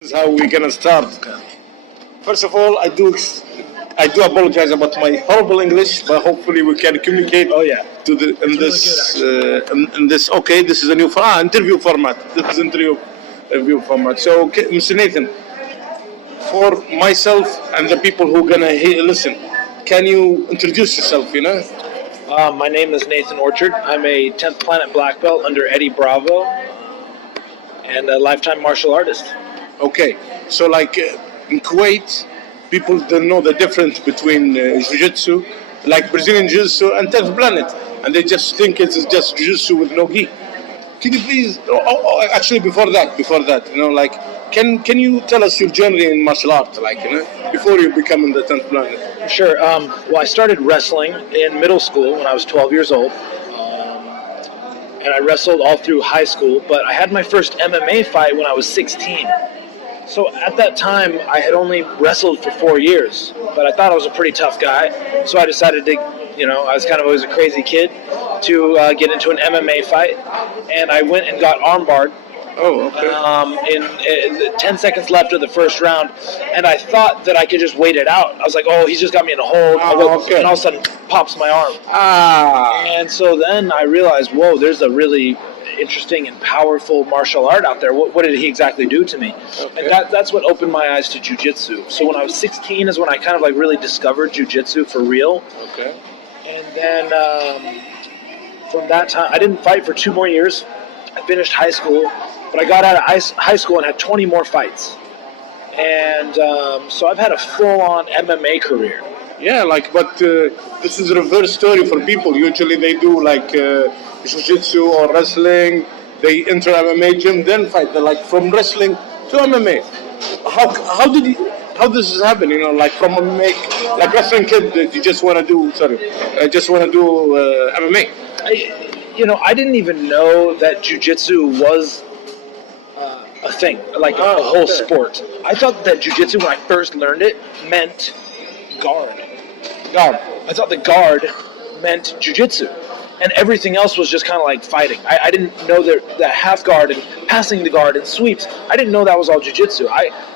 This is how we're gonna start. First of all, I do apologize about my horrible English, but hopefully we can communicate. Oh yeah. To the in It's this really good, in this. Okay, this is a new interview format. This is interview format. So, okay, Mr. Nathan, for myself and the people who are gonna listen, can you introduce yourself? My name is Nathan Orchard. I'm a 10th Planet Black Belt under Eddie Bravo and a lifetime martial artist. Okay, so like in Kuwait, people don't know the difference between jiu-jitsu, like Brazilian jiu-jitsu and 10th Planet, and they just think it's just jiu-jitsu with no gi. Can you please? Actually, before that, like, can you tell us your journey in martial art, like, before you become in the 10th Planet? Sure. Well, I started wrestling in middle school when I was 12 years old, and I wrestled all through high school. But I had my first MMA fight when I was 16. So at that time, I had only wrestled for 4 years, but I thought I was a pretty tough guy. So I decided to, I was kind of always a crazy kid, to get into an MMA fight, and I went and got armbarred. Oh, okay. In 10 seconds left of the first round, and I thought that I could just wait it out. I was like, oh, he's just got me in a hold. Okay. And all of a sudden, pops my arm. And so then I realized, whoa, there's a really interesting and powerful martial art out there. What did he exactly do to me? Okay. And that's what opened my eyes to jiu-jitsu. So when I was 16 is when I kind of like really discovered jiu-jitsu for real. Okay. And then from that time, I didn't fight for 2 more years. I finished high school, but I got out of high school and had 20 more fights. And so I've had a full-on MMA career. Yeah, but this is a reverse story for people. Usually they do like jiu-jitsu or wrestling. They enter MMA gym, then fight. They're like from wrestling to MMA. How does this happen? Like from MMA, like wrestling kid, you just want to do. MMA. I didn't even know that jiu-jitsu was a thing, like a whole sport. I thought that jiu-jitsu, when I first learned it, meant guard. I thought the guard meant jiu-jitsu, and everything else was just kind of like fighting. I didn't know that half guard and passing the guard and sweeps, I didn't know that was all jiu-jitsu.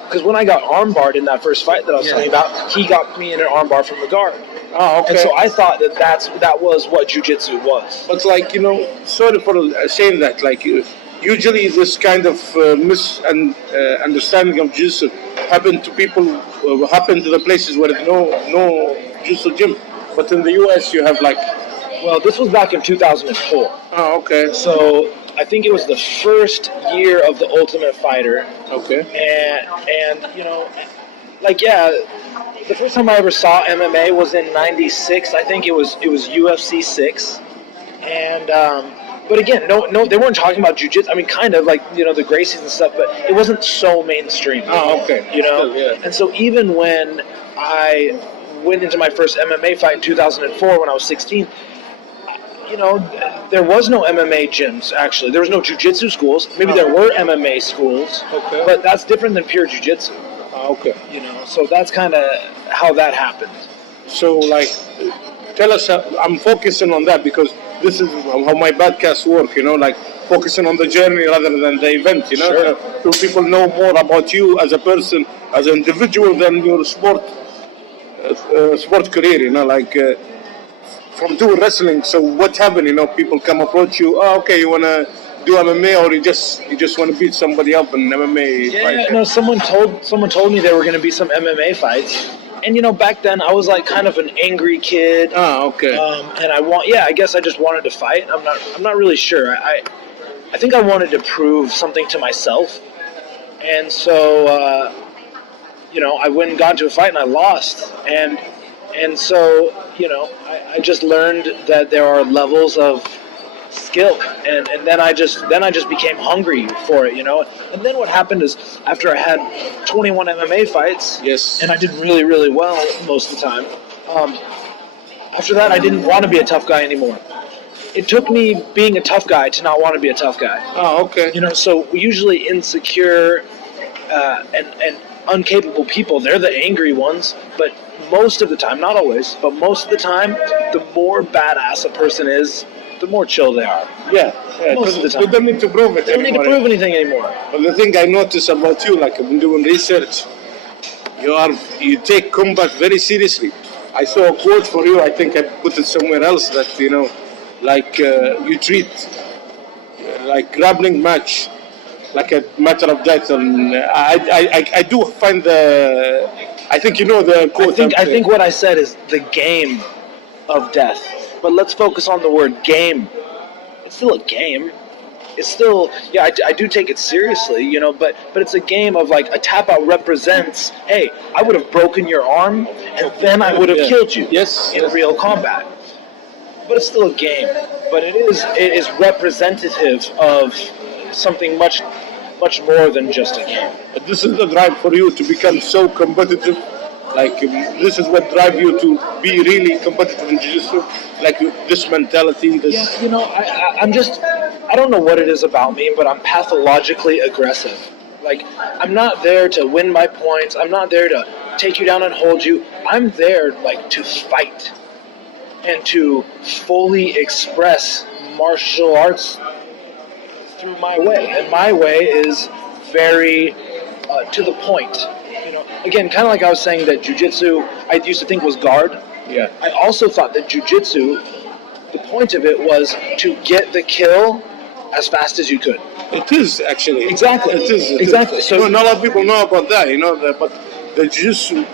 Because when I got armbarred in that first fight that I was telling you about, he got me in an armbar from the guard. Oh, okay. And so I thought that was what jiu-jitsu was. But sorry for saying that, usually this kind of misunderstanding of jiu-jitsu happen to people, happen to the places where there's no jiu-jitsu gym. But in the U.S. you have Well, this was back in 2004. Oh, okay. So I think it was the first year of the Ultimate Fighter. Okay. And the first time I ever saw MMA was in '96. I think it was UFC 6. And but again, no, they weren't talking about jiu-jitsu. I mean, kind of the Gracies and stuff, but it wasn't so mainstream. Oh, okay. Yeah. And so even when I went into my first MMA fight in 2004 when I was 16, there was no MMA gyms, actually. There was no jiu-jitsu schools. Maybe there were MMA schools, but that's different than pure jiu-jitsu. Okay. So that's kind of how that happened. So, tell us, I'm focusing on that because this is how my podcasts work, focusing on the journey rather than the event, Sure. So people know more about you as a person, as an individual than your sport career, from doing wrestling. So what happened? People come approach you. Oh, okay, you wanna do MMA, or you just want to beat somebody up in MMA fight? Yeah, no. Someone told me there were going to be some MMA fights, and back then I was like kind of an angry kid. Oh, okay. And I guess I just wanted to fight. I'm not really sure. I think I wanted to prove something to myself, and so I went and got into a fight and I lost, and so I just learned that there are levels of skill, and then I just became hungry for it, And then what happened is, after I had 21 MMA fights, yes, and I did really, really well most of the time, after that I didn't want to be a tough guy anymore. It took me being a tough guy to not want to be a tough guy. Oh, okay. So usually insecure and incapable people. They're the angry ones, but most of the time, not always, but most of the time, the more badass a person is, the more chill they are. Yeah, Most of the time. You don't need to prove it They don't need to anymore. prove anything anymore. But the thing I notice about you, like I've been doing research, you take combat very seriously. I saw a quote for you. I think I put it somewhere else that you treat like grappling match like a matter of death, and I do find the. I think you know the quote. I think what I said is the game of death. But let's focus on the word game. It's still a game. It's still, yeah, I do take it seriously, but it's a game of like a tap out represents, hey, I would have broken your arm and then I would have killed you in real combat. But it's still a game. But it is representative of something much more than just a game. But this is the drive for you to become so competitive. Like this is what drives you to be really competitive in jiu-jitsu. Like this mentality. I don't know what it is about me, but I'm pathologically aggressive. Like, I'm not there to win my points. I'm not there to take you down and hold you. I'm there, like, to fight and to fully express martial arts through my way. And my way is very to the point. Again, kind of like I was saying that jiu-jitsu, I used to think was guard. Yeah. I also thought that jiu-jitsu, the point of it was to get the kill as fast as you could. It is actually. Exactly. It is. Exactly. So not a lot of people know about that. But the jiu-jitsu,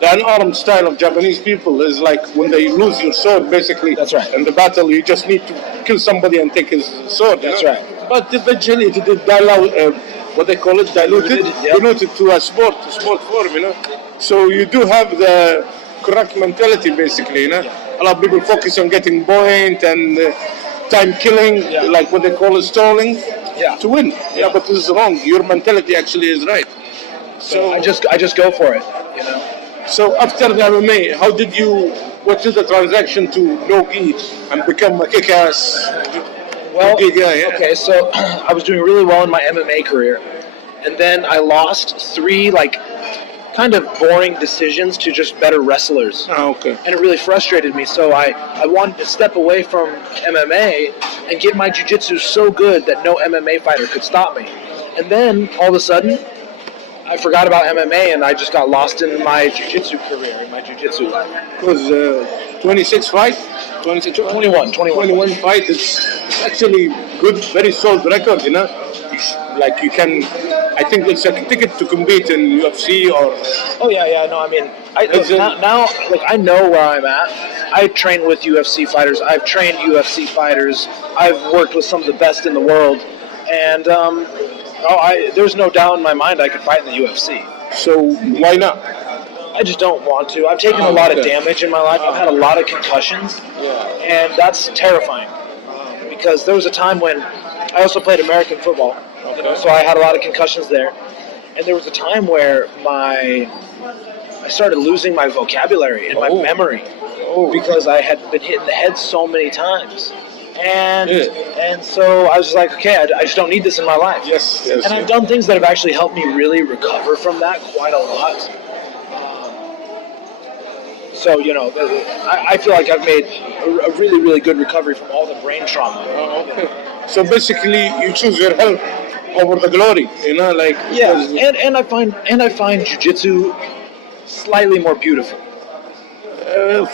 the unarmed style of Japanese people is like when they lose your sword, basically. That's right. In the battle, you just need to kill somebody and take his sword. That's right. But eventually, it did what they call it, diluted to a sport form. So you do have the correct mentality, basically. A lot of people focus on getting point and time killing, like what they call it, stalling, to win. Yeah, but this is wrong. Your mentality actually is right. So I just go for it. So after the MMA, what is the transaction to no gi and become a kick-ass gi guy? Yeah. Okay, so I was doing really well in my MMA career, and then I lost 3 kind of boring decisions to just better wrestlers. Oh, okay. And it really frustrated me, so I wanted to step away from MMA and get my jiu-jitsu so good that no MMA fighter could stop me. And then, all of a sudden, I forgot about MMA and I just got lost in my jiu-jitsu career, in my jiu-jitsu life. Because 26 fight? 21 fight is actually good, very solid record, Like you can, I think it's a ticket to compete in UFC or. Oh yeah, no, I mean, now I know where I'm at. I train with UFC fighters. I've trained UFC fighters. I've worked with some of the best in the world, and there's no doubt in my mind I could fight in the UFC. So why not? I just don't want to. I've taken a lot of damage in my life. I've had a lot of concussions, and that's terrifying. Because there was a time when I also played American football, so I had a lot of concussions there. And there was a time where I started losing my vocabulary and my memory because I had been hit in the head so many times. And so I was just like, okay, I just don't need this in my life. Yes. And I've done things that have actually helped me really recover from that quite a lot. So, I feel like I've made a really, really good recovery from all the brain trauma. Oh, okay. So basically, you choose your health over the glory, and I find jiu-jitsu slightly more beautiful.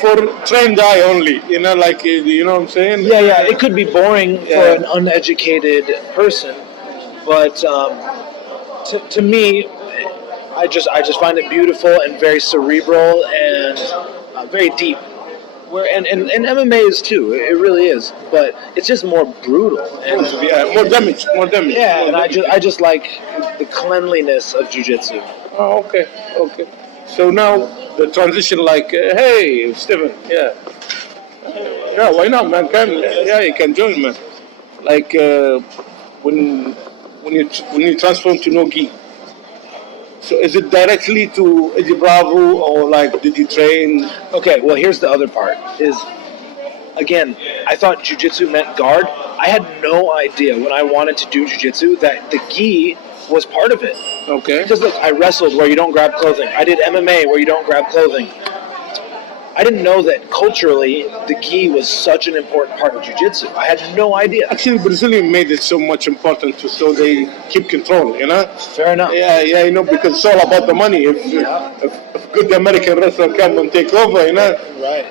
For trained eye only, you know what I'm saying? Yeah, it could be boring for an uneducated person, but to me, I just find it beautiful and very cerebral and very deep. And MMA is too. It really is, but it's just more brutal. And, more damage. Yeah, and I just like the cleanliness of jiu-jitsu. Oh, okay. So now the transition, hey, Stephen, why not, man? You can join, man. When you transform to no gi. So is it directly to Eddie Bravo or did you train? Okay, well here's the other part is, again, I thought jiu-jitsu meant guard. I had no idea when I wanted to do jiu-jitsu that the gi was part of it. Okay. Because look, I wrestled where you don't grab clothing. I did MMA where you don't grab clothing. I didn't know that culturally the gi was such an important part of jiu-jitsu. I had no idea. Actually, Brazilian made it so much important so they keep control, you know? Fair enough. Yeah, you know, because it's all about the money. If good American wrestler come and take over, you know, Right.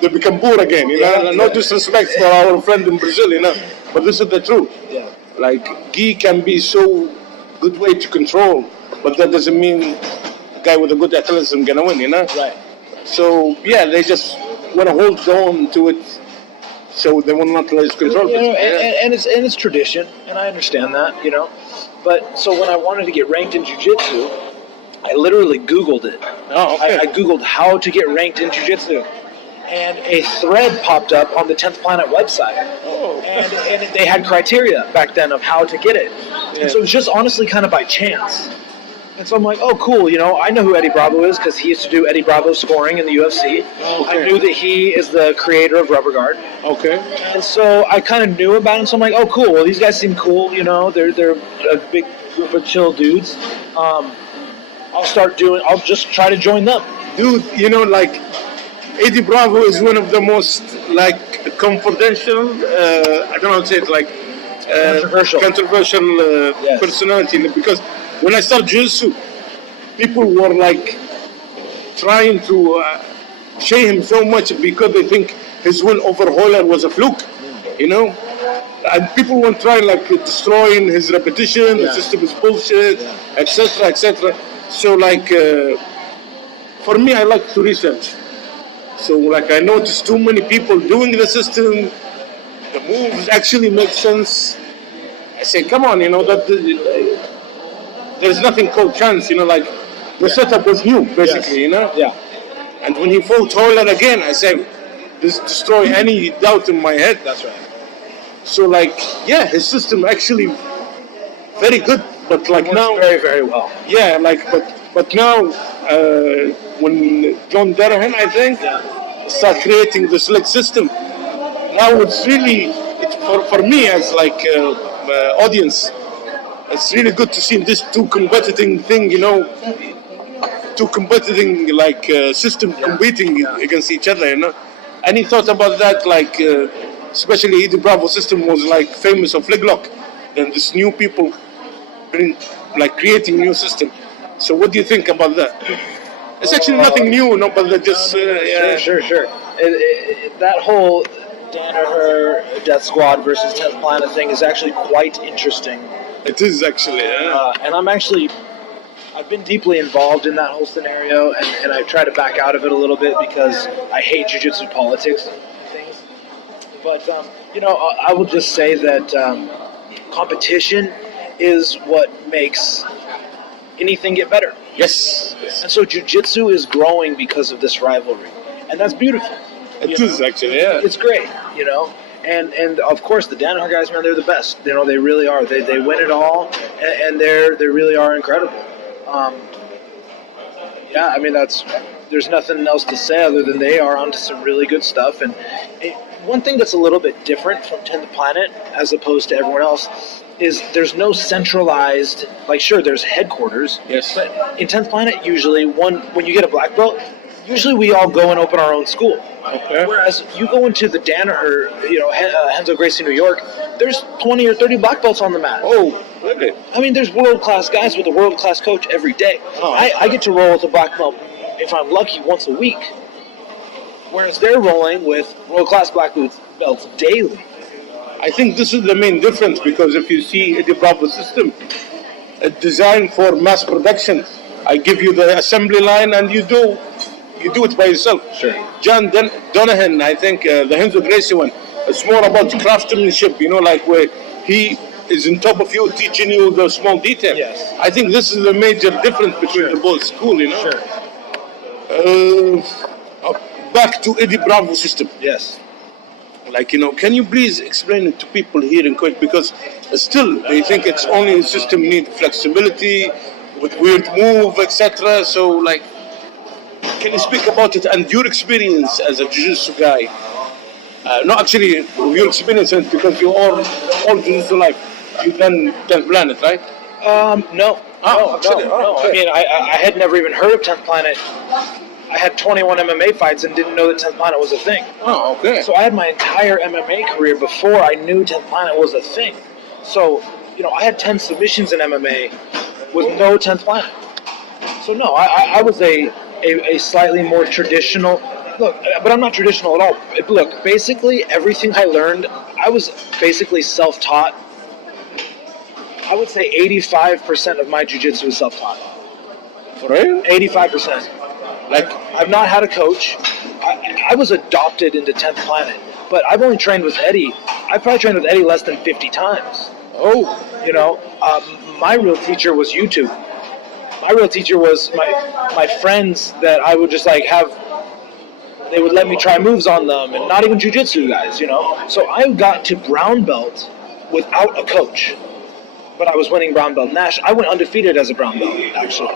they become poor again, you know? No disrespect for our friend in Brazil, you know, but this is the truth. Yeah. Like, gi can be so good way to control, but that doesn't mean a guy with a good athleticism gonna win, you know? Right. So, yeah, they just want to hold on to it so they will not lose control. You know, and it's tradition, and I understand that, you know. But so when I wanted to get ranked in jiu-jitsu, I literally Googled it. Oh, okay. I Googled how to get ranked in jiu-jitsu, and a thread popped up on the 10th Planet website. Oh, okay. And they had criteria back then of how to get it. Yeah. And so it was just honestly kind of by chance. And so I'm like, oh, cool, you know, I know who Eddie Bravo is because he used to do Eddie Bravo scoring in the UFC. Okay. I knew that he is the creator of Rubber Guard. Okay. And so I kind of knew about him, so I'm like, oh, cool, well, these guys seem cool, you know, they're a big group of chill dudes. I'll just try to join them. Dude, you know, like, Eddie Bravo is one of the most, like, confidential, I don't know how to say it, like, controversial Yes. personality, because when I started jiu-jitsu, people were like trying to shame him so much because they think his win over Holler was a fluke, you know? And people were trying like destroying his repetition, the system is bullshit, etc., etc. So like, for me, I like to research. So like I noticed too many people doing the system, the moves actually make sense. I say, come on, you know, there's nothing called chance, you know, like the setup was new, basically, you know? Yeah. And when he fought Holler again, I said, this destroy any doubt in my head. That's right. So like, yeah, his system actually very good, but like now, very, very well. yeah, like, but now, when John Darahan, I think, start creating the select system, now it's really, for me as like audience, it's really good to see this two competing thing, you know, two competing like system competing against each other, you know. Any thought about that? Like, especially Eddie Bravo system was like famous of leg lock, and this new people like creating new system. So what do you think about that? It's actually nothing new, no, but they're just Sure. That whole Danaher Death Squad versus 10th Planet thing is actually quite interesting. It is actually, and I've been deeply involved in that whole scenario, and I try to back out of it a little bit because I hate jiu-jitsu politics and things. But, you know, I will just say that competition is what makes anything get better. Yes. And so jiu-jitsu is growing because of this rivalry, and that's beautiful. It is actually, yeah. It's great, you know. And of course the Danaher guys, man, they're the best. You know, they really are. They win it all, and they really are incredible. Yeah, I mean there's nothing else to say other than they are onto some really good stuff. And one thing that's a little bit different from 10th Planet as opposed to everyone else is there's no centralized, like, sure, there's headquarters. Yes. But in 10th Planet, usually when you get a black belt, usually we all go and open our own school. Okay. Whereas you go into the Danaher, you know, Renzo Gracie, New York, there's 20 or 30 black belts on the mat. Oh, really? I mean, there's world-class guys with a world-class coach every day. Oh. I get to roll with a black belt, if I'm lucky, once a week. Whereas they're rolling with world-class black belts daily. I think this is the main difference, because if you see Eddie Bravo system, it's designed for mass production. I give you the assembly line and you do it by yourself. Sure. John Donahan, I think, the Renzo Gracie one, it's more about craftsmanship, you know, like where he is on top of you, teaching you the small detail. Yes. I think this is the major difference between the both school, you know. Sure. Back to Eddie Bravo system. Yes. Like, you know, can you please explain it to people here in Kuwait? Because still they think it's only a system need flexibility with weird move, etc. So, like, can you speak about it and your experience as a jiu-jitsu guy? No, actually, your experience is because you all jiu-jitsu life. You done 10th Planet, right? No. Oh, No. okay. I mean, I had never even heard of 10th Planet. I had 21 MMA fights and didn't know that 10th Planet was a thing. Oh, okay. So I had my entire MMA career before I knew 10th Planet was a thing. So, I had 10 submissions in MMA with no 10th Planet. So no, I was a slightly more traditional. Look, but I'm not traditional at all. Look, basically everything I learned, I was basically self-taught. I would say 85% of my jiu-jitsu is self-taught. For real? 85%. Like, I've not had a coach. I was adopted into 10th Planet, but I've only trained with Eddie. I've probably trained with Eddie less than 50 times. oh, My real teacher was YouTube. My real teacher was my friends that I would just like have. They would let me try moves on them, and not even jiu-jitsu guys, So I got to brown belt without a coach, but I was winning brown belt Nash. I went undefeated as a brown belt, actually.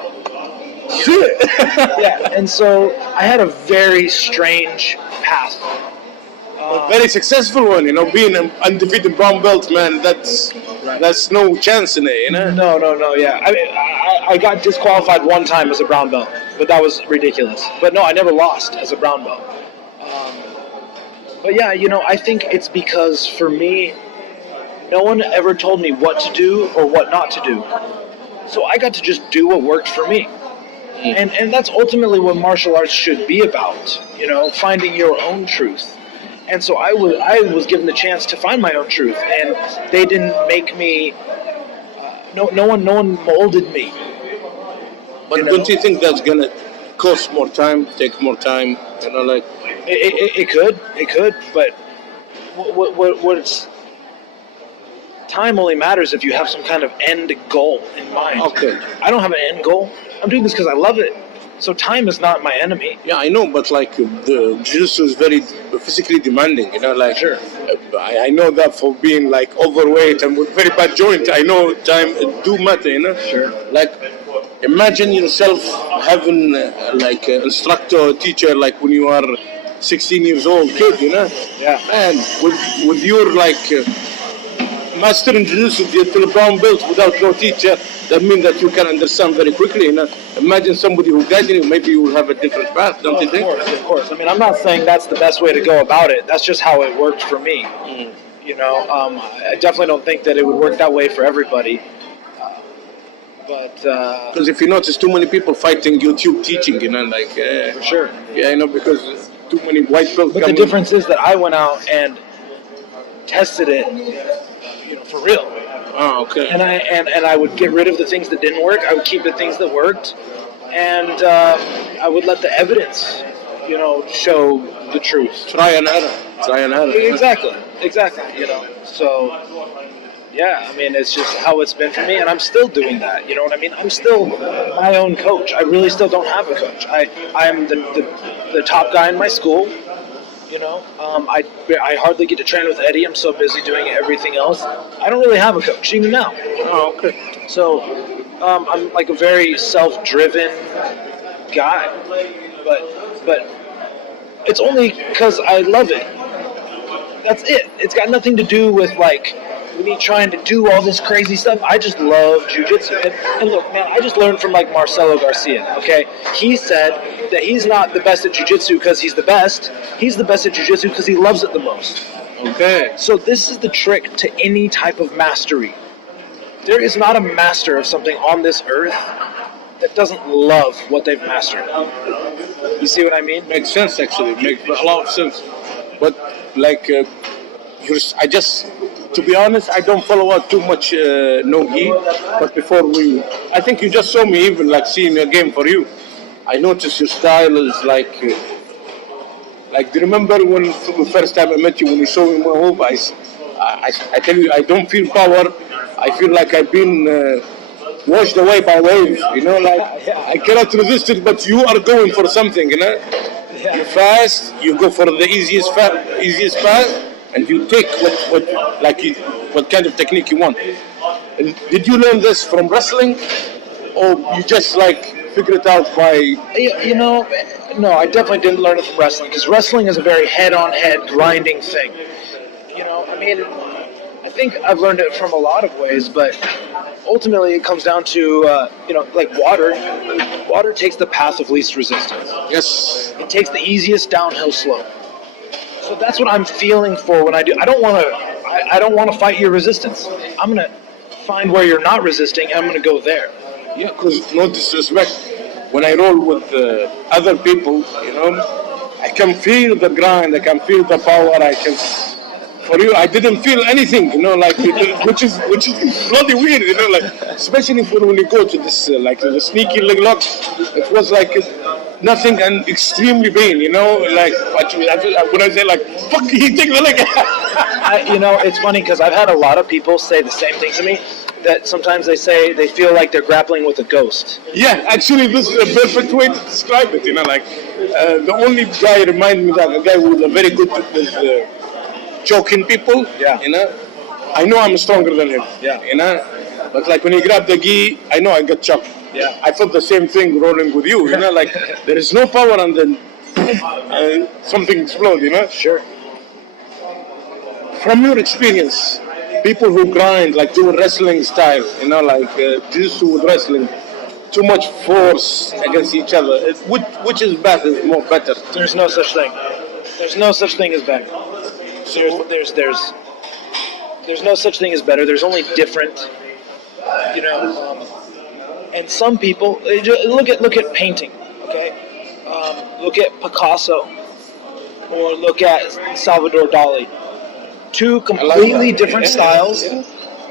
Yeah, and so I had a very strange path. a very successful one, being an undefeated brown belt, man. That's no chance in it, No, yeah. I mean, I got disqualified one time as a brown belt, but that was ridiculous. But no, I never lost as a brown belt. But yeah, I think it's because for me, no one ever told me what to do or what not to do. So I got to just do what worked for me. And that's ultimately what martial arts should be about, finding your own truth. And so I was given the chance to find my own truth, and they didn't make me. No one molded me. But don't you think that's gonna cost more time, take more time? It could, but what's time only matters if you have some kind of end goal in mind. Okay. I don't have an end goal. I'm doing this because I love it. So time is not my enemy. Yeah, I know, but like the jiu-jitsu is very physically demanding, Sure. I know that for being like overweight and with very bad joint, I know time do matter, Sure. Like, imagine yourself having like an instructor or teacher like when you are 16 years old kid, Yeah. And with your like master in jiu-jitsu till a brown belt without no teacher, that means that you can understand very quickly. Imagine somebody who guided you, maybe you will have a different path, don't you think? Of course. I mean, I'm not saying that's the best way to go about it. That's just how it worked for me. I definitely don't think that it would work that way for everybody. Because if you notice too many people fighting YouTube teaching, For sure. Yeah, because too many white belts. But the difference is that I went out and tested it, for real. Oh, okay. And I would get rid of the things that didn't work. I would keep the things that worked, and I would let the evidence, show the truth. Try and error. Exactly. So, yeah, I mean, it's just how it's been for me, and I'm still doing that. You know what I mean? I'm still my own coach. I really still don't have a coach. I'm the top guy in my school. I hardly get to train with Eddie. I'm so busy doing everything else. I don't really have a coach even now. Oh, okay. So I'm like a very self-driven guy, but it's only because I love it. That's it. It's got nothing to do with like me trying to do all this crazy stuff. I just love jiu-jitsu. And look, man, I just learned from like Marcelo Garcia, okay? He said that he's not the best at jiu-jitsu because he's the best. He's the best at jiu-jitsu because he loves it the most. Okay. So this is the trick to any type of mastery. There is not a master of something on this earth that doesn't love what they've mastered. You see what I mean? Makes sense, actually. Makes a lot of sense. But like, to be honest, I don't follow out too much no-gi. But I think you just saw me even like seeing a game for you. I noticed your style is like, do you remember when the first time I met you, when you saw me my move, I tell you, I don't feel power. I feel like I've been washed away by waves, I cannot resist it, but you are going for something, You're fast, you go for the easiest path, and you take what kind of technique you want. And did you learn this from wrestling, or you just figure it out by? No, I definitely didn't learn it from wrestling, because wrestling is a very head-on-head grinding thing. I think I've learned it from a lot of ways, but ultimately it comes down to like water. Water takes the path of least resistance. Yes. It takes the easiest downhill slope. So that's what I'm feeling for when I do. I don't want to fight your resistance. I'm gonna find where you're not resisting, and I'm gonna go there. Yeah, because no disrespect, when I roll with other people, I can feel the grind, I can feel the power, I can. For you, I didn't feel anything, which is bloody weird, like especially when you go to this like the sneaky leg lock, it was like nothing and extremely pain, like when I say like fuck, he take the leg. It's funny because I've had a lot of people say the same thing to me. That sometimes they say they feel like they're grappling with a ghost. Yeah, actually, this is a perfect way to describe it. The only guy remind me that a guy who was very good with choking people. Yeah. I know I'm stronger than him. Yeah. But like when he grabbed the gi, I know I got choked. Yeah. I felt the same thing rolling with you. Like there is no power and then something explodes. Sure. From your experience, people who grind, like do wrestling style, like jiu-jitsu with wrestling, too much force against each other. Which is better? Is more better? There's no such thing. There's no such thing as better. There's no such thing as better. There's only different. And some people look at painting. Okay, look at Picasso, or look at Salvador Dali. Two completely different styles.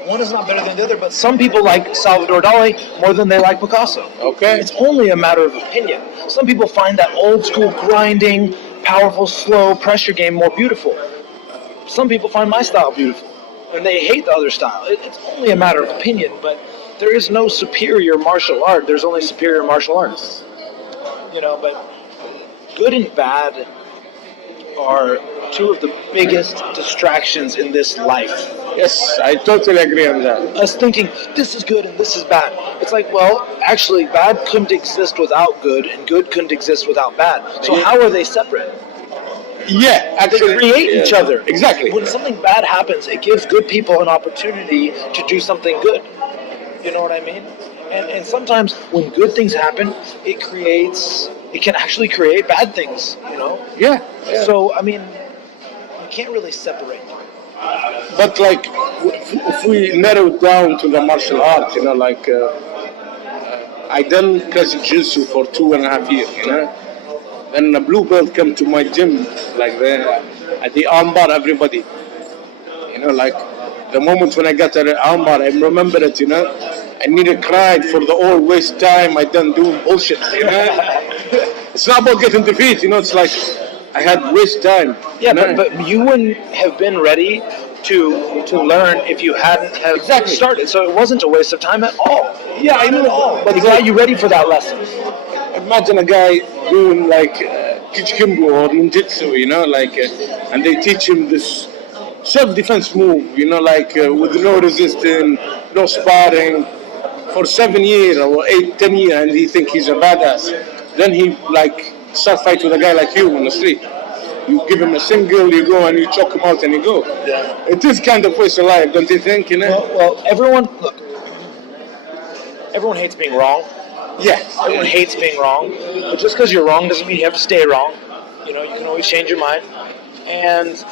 One is not better than the other, but some people like Salvador Dali more than they like Picasso. Okay. It's only a matter of opinion. Some people find that old school grinding, powerful, slow pressure game more beautiful. Some people find my style beautiful, and they hate the other style. It's only a matter of opinion, but there is no superior martial art. There's only superior martial arts. But good and bad are two of the biggest distractions in this life. Yes, I totally agree on that. Us thinking, this is good and this is bad. It's like, well, actually, bad couldn't exist without good, and good couldn't exist without bad. So how are they separate? Yeah, actually. They create each other. Exactly. When something bad happens, it gives good people an opportunity to do something good. You know what I mean? And sometimes when good things happen, it can actually create bad things, Yeah. So, you can't really separate them. But like, if we narrow it down to the martial art, I done classic jiu-jitsu for 2.5 years, Then a blue belt come to my gym, like at the armbar, everybody, like the moment when I got an armbar, I remember it, I nearly cried for the all waste time I done doing bullshit, It's not about getting defeat, it's like I had waste time. Yeah, but you wouldn't have been ready to learn if you hadn't have started. So it wasn't a waste of time at all. Yeah, I know. But are you ready for that lesson? Imagine a guy doing like Kichikimbo or ninjutsu, and they teach him this self-defense move, with no resistance, no sparring, for 7 years or 8, 10 years, and he think he's a badass. Then he start fight with a guy like you on the street. You give him a single, you go and you choke him out and you go. Yeah. It is kind of waste of life, don't you think? Well, everyone hates being wrong. Yeah. Everyone hates being wrong. But just because you're wrong doesn't mean you have to stay wrong. You can always change your mind. And,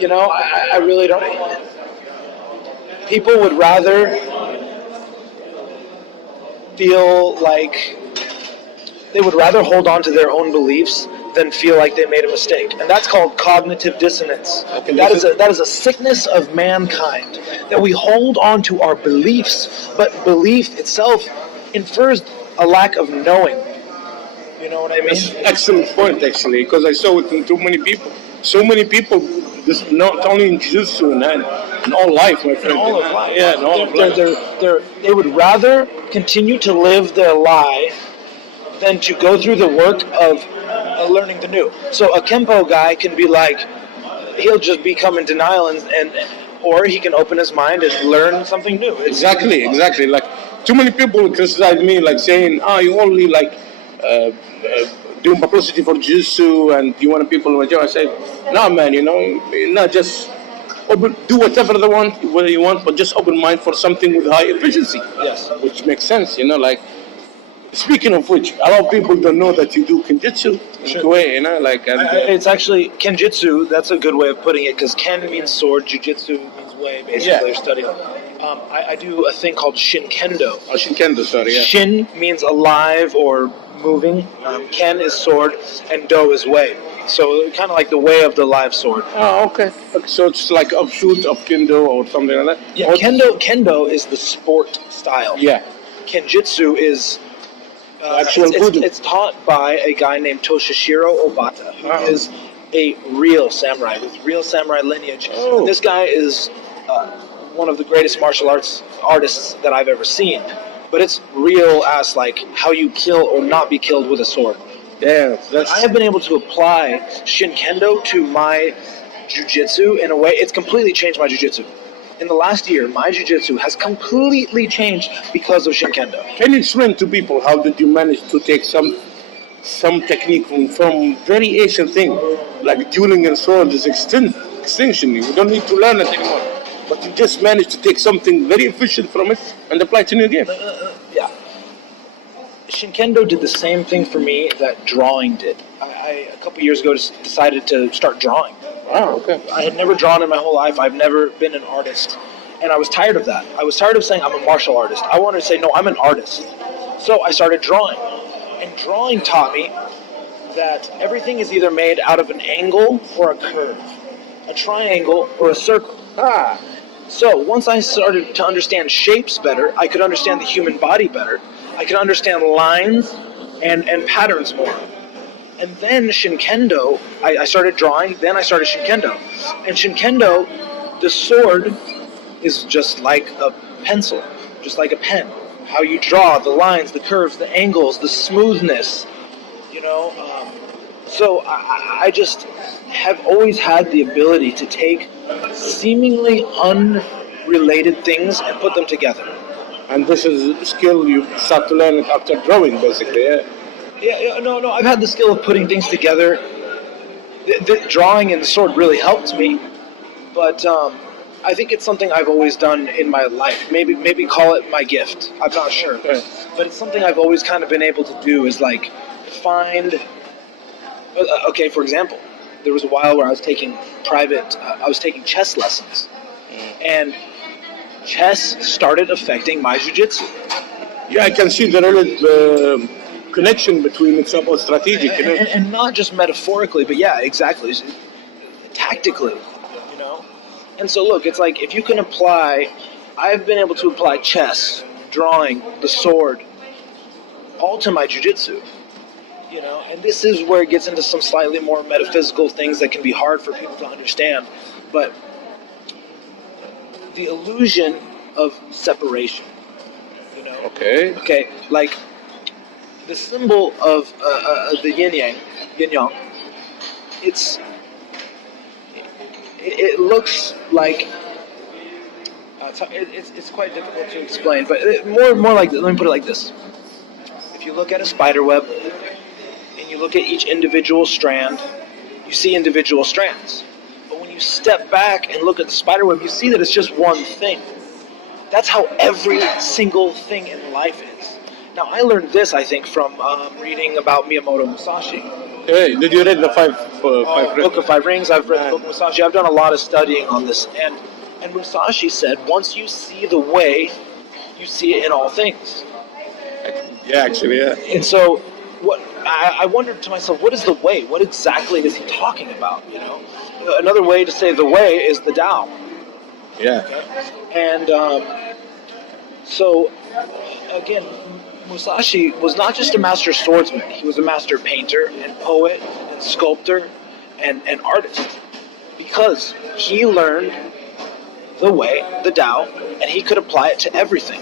I really don't. People would rather feel like they would rather hold on to their own beliefs than feel like they made a mistake. And that's called cognitive dissonance. Okay, that is a sickness of mankind, that we hold on to our beliefs, but belief itself infers a lack of knowing. You know what I mean? That's an excellent point, actually, because I saw it in too many people. So many people, this not only in jiu-jitsu and in all life, my friend. In all of life. Yeah, in all of life. They would rather continue to live their lie than to go through the work of learning the new. So a Kempo guy can be like, he'll just become in denial, or he can open his mind and learn something new. Exactly. Like, too many people criticize me, like saying, you only doing publicity for jiu-jitsu and you want people to enjoy. I say, no, man, not just open, do whatever they want, whether you want, but just open mind for something with high efficiency. Yes. Which makes sense, like. Speaking of which, a lot of people don't know that you do kenjutsu in Kuwait, It's actually kenjutsu. That's a good way of putting it because ken means sword, jujitsu means way, basically. Yeah. They're studying. I do a thing called shinkendo. Oh, Shinkendo, sorry, yeah. Shin means alive or moving. Ken is sword, and do is way. So kind of like the way of the live sword. Oh, okay. So it's like offshoot of kendo or something like that? Yeah, kendo is the sport style. Yeah. Kenjutsu is actual voodoo. it's taught by a guy named Toshishiro Obata, who is a real samurai with real samurai lineage. Oh. And this guy is one of the greatest martial arts artists that I've ever seen. But it's real as like how you kill or not be killed with a sword. Yeah, I have been able to apply Shinkendo to my jiu-jitsu in a way. It's completely changed my jiu-jitsu. In the last year, my jiu-jitsu has completely changed because of Shinkendo. Can you explain to people how did you manage to take some technique from very ancient thing, like dueling and sword is extinction. You don't need to learn it anymore. But you just managed to take something very efficient from it and apply it in your game. Yeah. Shinkendo did the same thing for me that drawing did. I a couple years ago decided to start drawing. Wow, okay. I had never drawn in my whole life. I've never been an artist. And I was tired of that. I was tired of saying I'm a martial artist. I wanted to say, no, I'm an artist. So I started drawing. And drawing taught me that everything is either made out of an angle or a curve, a triangle or a circle. So once I started to understand shapes better, I could understand the human body better. I could understand lines and patterns more. And then Shinkendo, I started drawing, then I started Shinkendo. And Shinkendo, the sword is just like a pencil, just like a pen. How you draw, the lines, the curves, the angles, the smoothness, So I just have always had the ability to take seemingly unrelated things and put them together. And this is a skill you start to learn after drawing, basically, yeah? No, I've had the skill of putting things together. The drawing and the sword really helped me, but I think it's something I've always done in my life. Maybe call it my gift. I'm not sure, but it's something I've always kind of been able to do. Is like find. Okay, for example, there was a while where I was taking I was taking chess lessons, and chess started affecting my jiu-jitsu. Yeah, I can see the connection between it's about strategic, and not just metaphorically, but yeah, exactly, tactically, And so look, it's like if you can apply, I've been able to apply chess, drawing, the sword, all to my jiu-jitsu, and this is where it gets into some slightly more metaphysical things that can be hard for people to understand, but the illusion of separation, Okay, like the symbol of the yin yang, it looks like it's quite difficult to explain, but more like, let me put it like this: if you look at a spider web and you look at each individual strand, you see individual strands. But when you step back and look at the spider web, you see that it's just one thing. That's how every single thing in life is. Now, I learned this, I think, from reading about Miyamoto Musashi. Hey, did you read the Five Rings? Book of Five Rings? I've read the Book of Musashi. I've done a lot of studying on this. And Musashi said, once you see the way, you see it in all things. Yeah, actually, yeah. And so I wondered to myself, what is the way? What exactly is he talking about? Another way to say the way is the Tao. Yeah. And so, again, Musashi was not just a master swordsman. He was a master painter and poet and sculptor and artist, because he learned the way, the Tao, and he could apply it to everything.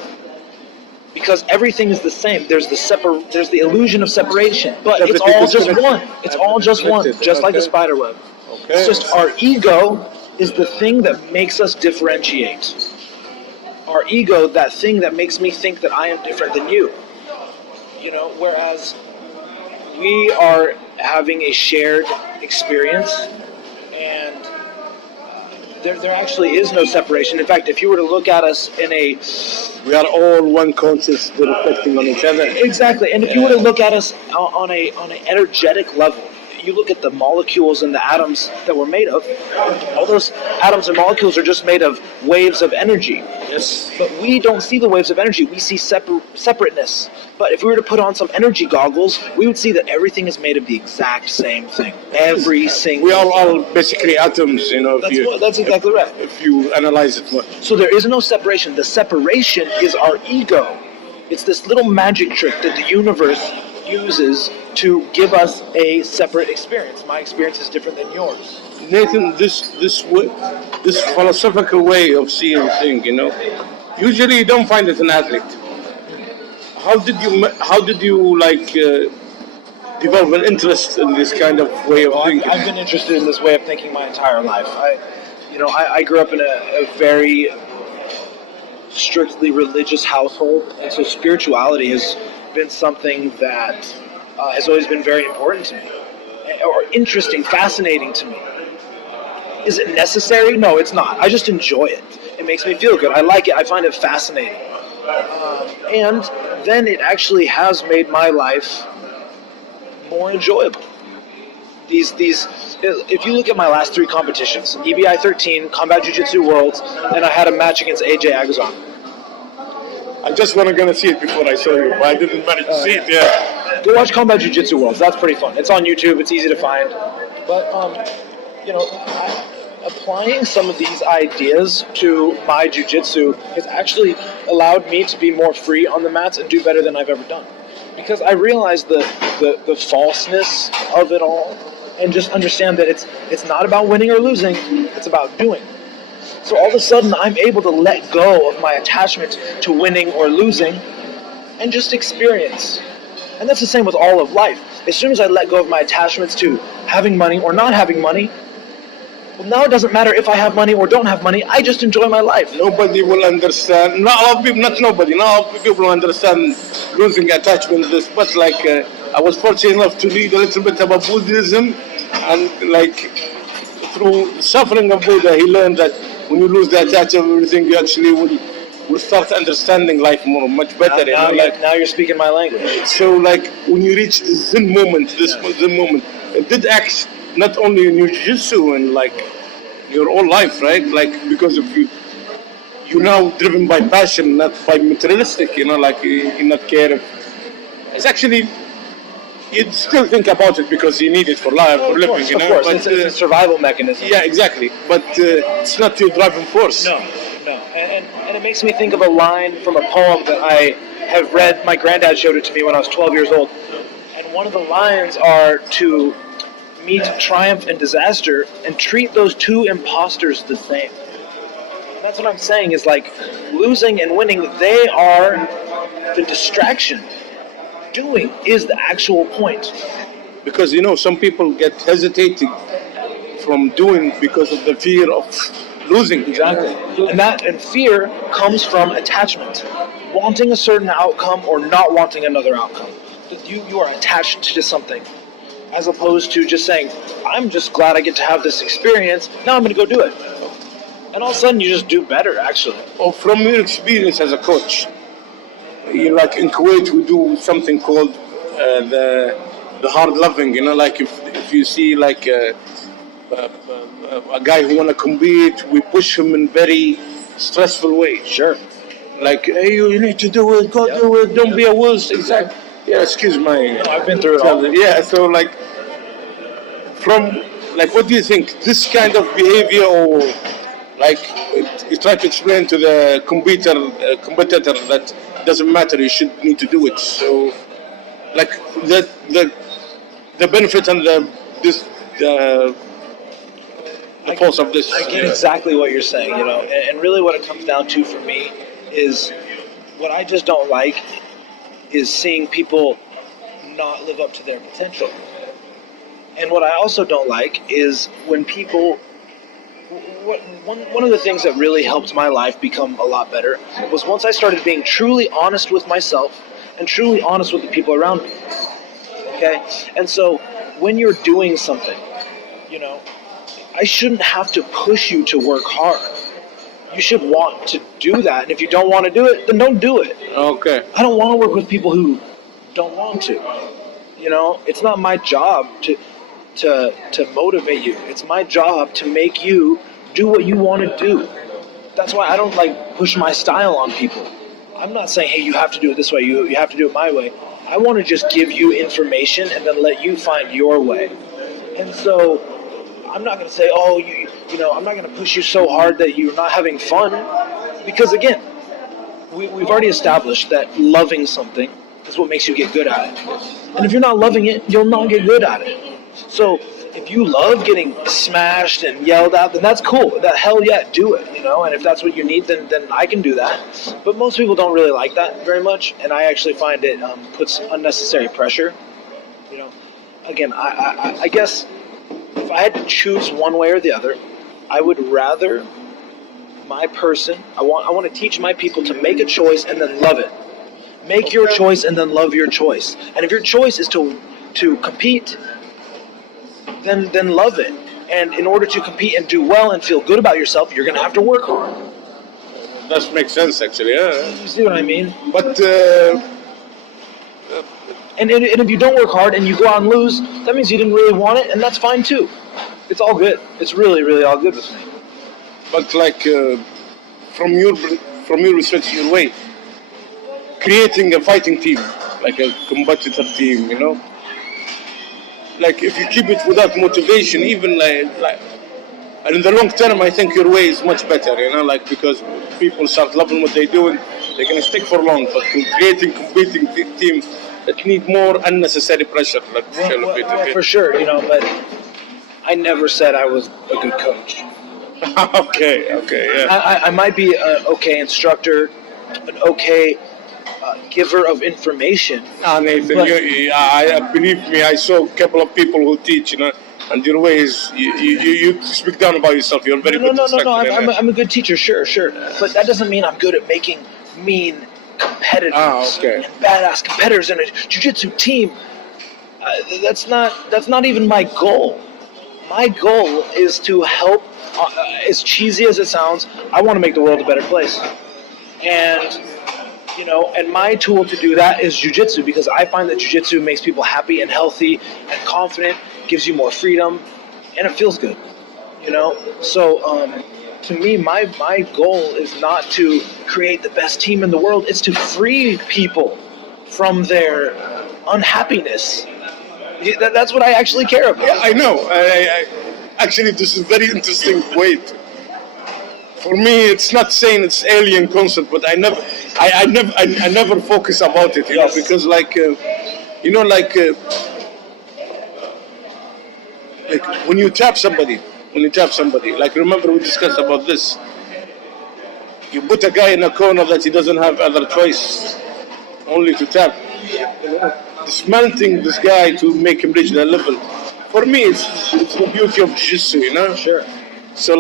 Because everything is the same. There's the illusion of separation, but it's all just one. It's all just one, just like the spider web. Okay. It's just our ego is the thing that makes us differentiate. Our ego, that thing that makes me think that I am different than you. Whereas we are having a shared experience, and there actually is no separation. In fact, if you were to look at us in a We are all one conscious, reflecting on each other. exactly, and if you were to look at us on an energetic level, you look at the molecules and the atoms that we're made of. All those atoms and molecules are just made of waves of energy. Yes. But we don't see the waves of energy. We see separateness. But if we were to put on some energy goggles, we would see that everything is made of the exact same thing. Every single. We are all basically atoms, you know. That's exactly right. If you analyze it much. So there is no separation. The separation is our ego. It's this little magic trick that the universe uses to give us a separate experience. My experience is different than yours. Nathan, this philosophical way of seeing things, you know, usually you don't find it in athlete. How did you develop an interest in this kind of way of thinking? I've been interested in this way of thinking my entire life. I grew up in a very strictly religious household, and so spirituality has been something that has always been very important to me, or interesting, fascinating to me. Is it necessary? No, it's not. I just enjoy it. It makes me feel good. I like it. I find it fascinating. And then it actually has made my life more enjoyable. If you look at my last 3 competitions, EBI 13, Combat Jiu-Jitsu Worlds, and I had a match against AJ Agazon. I just wasn't going to see it before I saw you, but I didn't manage to see it yet. Go watch Combat Jiu-Jitsu Worlds. That's pretty fun. It's on YouTube. It's easy to find. But, applying some of these ideas to my jiu-jitsu has actually allowed me to be more free on the mats and do better than I've ever done. Because I realize the falseness of it all, and just understand that it's not about winning or losing, it's about doing. So all of a sudden, I'm able to let go of my attachment to winning or losing and just experience. And that's the same with all of life. As soon as I let go of my attachments to having money or not having money, well, now it doesn't matter if I have money or don't have money. I just enjoy my life. Nobody will understand. Not all people. Not nobody. Not all people will understand losing attachment. But I was fortunate enough to read a little bit about Buddhism, and through suffering of Buddha, he learned that when you lose the attachment of everything, you actually will start understanding life much better. Now you're speaking my language. So when you reach the Zen moment, Zen moment, it did act not only in your jiu-jitsu and your whole life, right? Because of you're now driven by passion, not by materialistic. You not care if it's actually. You'd still think about it because you need it for life, for living. Of course, it's a survival mechanism. Yeah, exactly. But it's not your driving force. No. And it makes me think of a line from a poem that I have read. My granddad showed it to me when I was 12 years old. And one of the lines are to meet triumph and disaster and treat those two imposters the same. And that's what I'm saying is losing and winning, they are the distraction. Doing is the actual point. Because some people get hesitating from doing because of the fear of losing. Exactly. And fear comes from attachment. Wanting a certain outcome or not wanting another outcome. You are attached to something. As opposed to just saying, I'm just glad I get to have this experience, now I'm going to go do it. And all of a sudden you just do better, actually. Well, from your experience as a coach, in Kuwait we do something called the hard loving, if you see a guy who want to compete, we push him in very stressful way. Sure. Hey, you need to do it, go do it, don't be a wuss. Exactly. Yeah, excuse my... No, I've been through it all. Yeah, so what do you think? This kind of behavior, or you try to explain to the competitor that doesn't matter, you should need to do it. So, the benefit and the force of this. I get exactly what you're saying, and really what it comes down to for me is what I just don't like is seeing people not live up to their potential. And what I also don't like is when people... One of the things that really helped my life become a lot better was once I started being truly honest with myself and truly honest with the people around me. Okay? And so when you're doing something, I shouldn't have to push you to work hard. You should want to do that, and if you don't want to do it, then don't do it. Okay. I don't want to work with people who don't want to. It's not my job to motivate you. It's my job to make you do what you want to do. That's why I don't push my style on people. I'm not saying, hey, you have to do it this way. You have to do it my way. I want to just give you information and then let you find your way. And so I'm not going to say, oh, I'm not going to push you so hard that you're not having fun. Because again, we've already established that loving something is what makes you get good at it. And if you're not loving it, you'll not get good at it. So if you love getting smashed and yelled at, then that's cool. Hell yeah, do it, And if that's what you need, then I can do that. But most people don't really like that very much, and I actually find it puts unnecessary pressure. Again, I guess if I had to choose one way or the other, I would rather my person. I want to teach my people to make a choice and then love it. Make your choice and then love your choice. And if your choice is to compete, then love it. And in order to compete and do well and feel good about yourself, you're going to have to work hard. That makes sense, actually. Yeah. You see what I mean? But and if you don't work hard and you go out and lose, that means you didn't really want it, and that's fine too. It's all good. It's really, really all good with me. But from your research, your way, creating a fighting team, like a competitive team, if you keep it without motivation, even and in the long term, I think your way is much better, because people start loving what they're doing, they're gonna stick for long. But creating competing team that need more unnecessary pressure, for sure, but I never said I was a good coach. Okay, yeah. I might be an okay instructor, an okay giver of information. Nathan, believe me, I saw a couple of people who teach, and your ways, you speak down about yourself. You're very good. No. I'm a good teacher, sure. But that doesn't mean I'm good at making mean competitors and badass competitors in a jiu-jitsu team. That's not even my goal. My goal is to help. As cheesy as it sounds, I want to make the world a better place. And and my tool to do that is jiu-jitsu, because I find that jiu-jitsu makes people happy and healthy and confident, gives you more freedom, and it feels good. So to me, my goal is not to create the best team in the world. It's to free people from their unhappiness. That's what I actually care about. Yeah, I know. Actually, this is very interesting. Wait. For me, it's not saying it's alien concept, but I never focus about it, because when you tap somebody, remember we discussed about this. You put a guy in a corner that he doesn't have other choice, only to tap. Dismantling this guy to make him reach that level. For me, it's the beauty of jiu-jitsu, Sure. So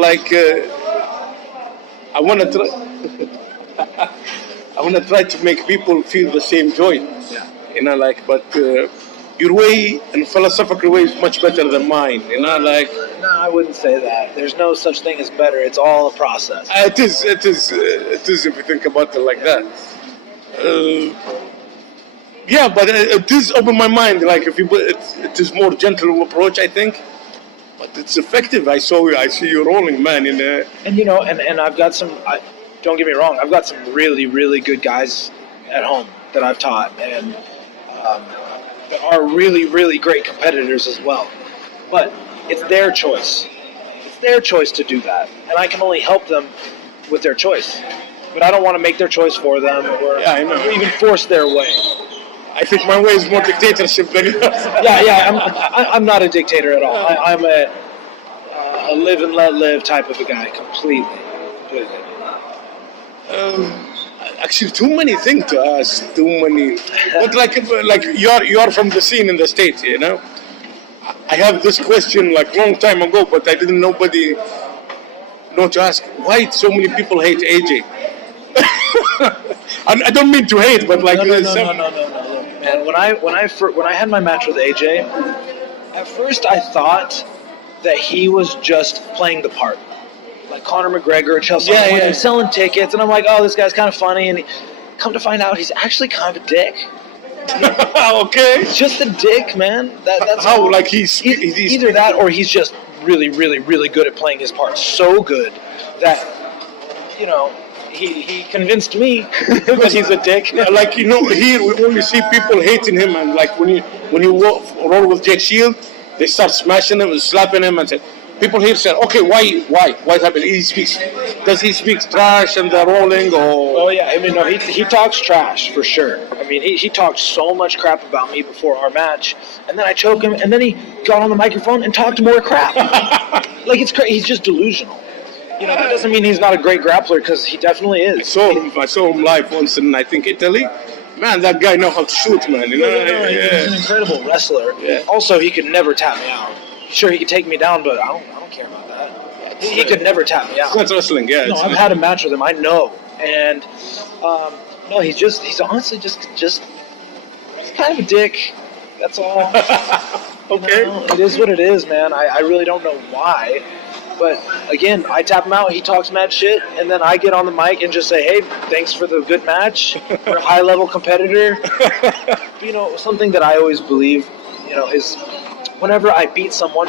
I want to try. I want to try to make people feel the same joy. Yeah. But your way and philosophical way is much better than mine. No, I wouldn't say that. There's no such thing as better. It's all a process. It is if you think about it like that. Yeah, but it is open my mind. If you put it is more gentle approach, I think. But it's effective. I see you rolling, man. And I've got some. Don't get me wrong. I've got some really, really good guys at home that I've taught, and that are really, really great competitors as well. But it's their choice. It's their choice to do that, and I can only help them with their choice. But I don't want to make their choice for them, or even force their way. I think my way is more dictatorship than yours. I'm not a dictator at all. I'm a live and let live type of a guy, completely. Actually, too many things to ask. Too many. But you're from the scene in the States, I have this question long time ago, but I didn't nobody know to ask. Why so many people hate AJ? I don't mean to hate, but No. Man, when I had my match with AJ, at first I thought that he was just playing the part. Like Conor McGregor, Chelsea, Yeah. he's selling tickets, and I'm like, oh, this guy's kind of funny, and come to find out, he's actually kind of a dick. Okay. He's just a dick, man. That's How? all. Like he's Either that, or he's just really, really, really good at playing his part. So good that, you know, he convinced me that he's a dick. like here we only see people hating him, and like when you roll with Jake Shield, they start smashing him and slapping him and say. People here say, okay, why happened? Does he speaks trash and they're rolling, or? Oh yeah, I mean, no, he talks trash for sure. I mean, he talked so much crap about me before our match, and then I choked him, and then he got on the microphone and talked more crap. Like it's crazy. He's just delusional. You know, that doesn't mean he's not a great grappler, because he definitely is. I saw him live once in, I think, Italy. Man, that guy knows how to shoot, man. You know, He's an incredible wrestler. Yeah. Also, he could never tap me out. Sure, he could take me down, but I don't care about that. He could never tap me out. It's not wrestling, yeah. No, I've had a match with him. I know, and no, he's honestly just he's kind of a dick. That's all. Okay. You know, it is what it is, man. I really don't know why. But again, I tap him out, he talks mad shit, and then I get on the mic and just say, hey, thanks for the good match. You're a high-level competitor. You know, something that I always believe, you know, is whenever I beat someone,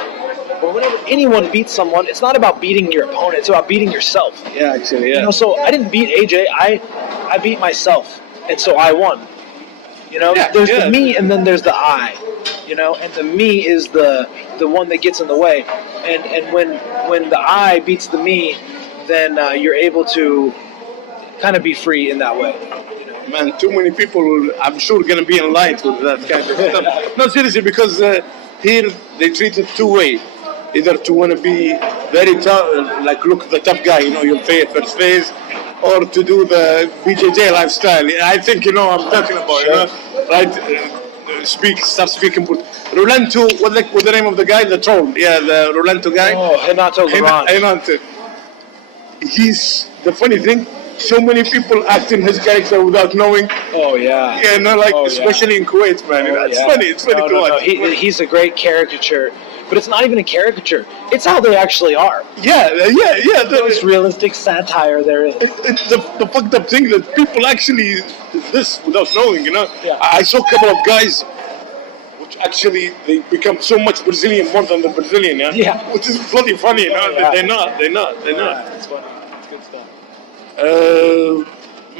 or whenever anyone beats someone, it's not about beating your opponent, it's about beating yourself. Yeah, actually, yeah. You know, so I didn't beat AJ, I beat myself, and so I won. You know, there's the me and then there's the I. You know, and the me is the one that gets in the way. And when the I beats the me, then you're able to kind of be free in that way. You know? Man, too many people, I'm sure, going to be in line with that kind of stuff. No, seriously, because here they treat it two ways. Either to want to be very tough, like look the tough guy, you know, you'll pay first phase, or to do the BJJ lifestyle. I think you know what I'm talking about, you know, right? Start speaking. Rolando, what's the name of the guy? The troll, yeah, the Rolando guy. Oh, Renato Laurent. Renato. He's the funny thing. So many people acting his character without knowing. Oh yeah. Yeah, no, like especially in Kuwait, man. It's funny. It's funny to watch. He's a great caricature. But it's not even a caricature. It's how they actually are. Yeah. The most realistic satire there is. It's the fucked up thing that people actually this without knowing, you know. Yeah. I saw a couple of guys, which actually they become so much Brazilian more than the Brazilian, yeah. Yeah. Which is bloody funny, you know. Yeah. They're not. Yeah, it's funny. It's good stuff.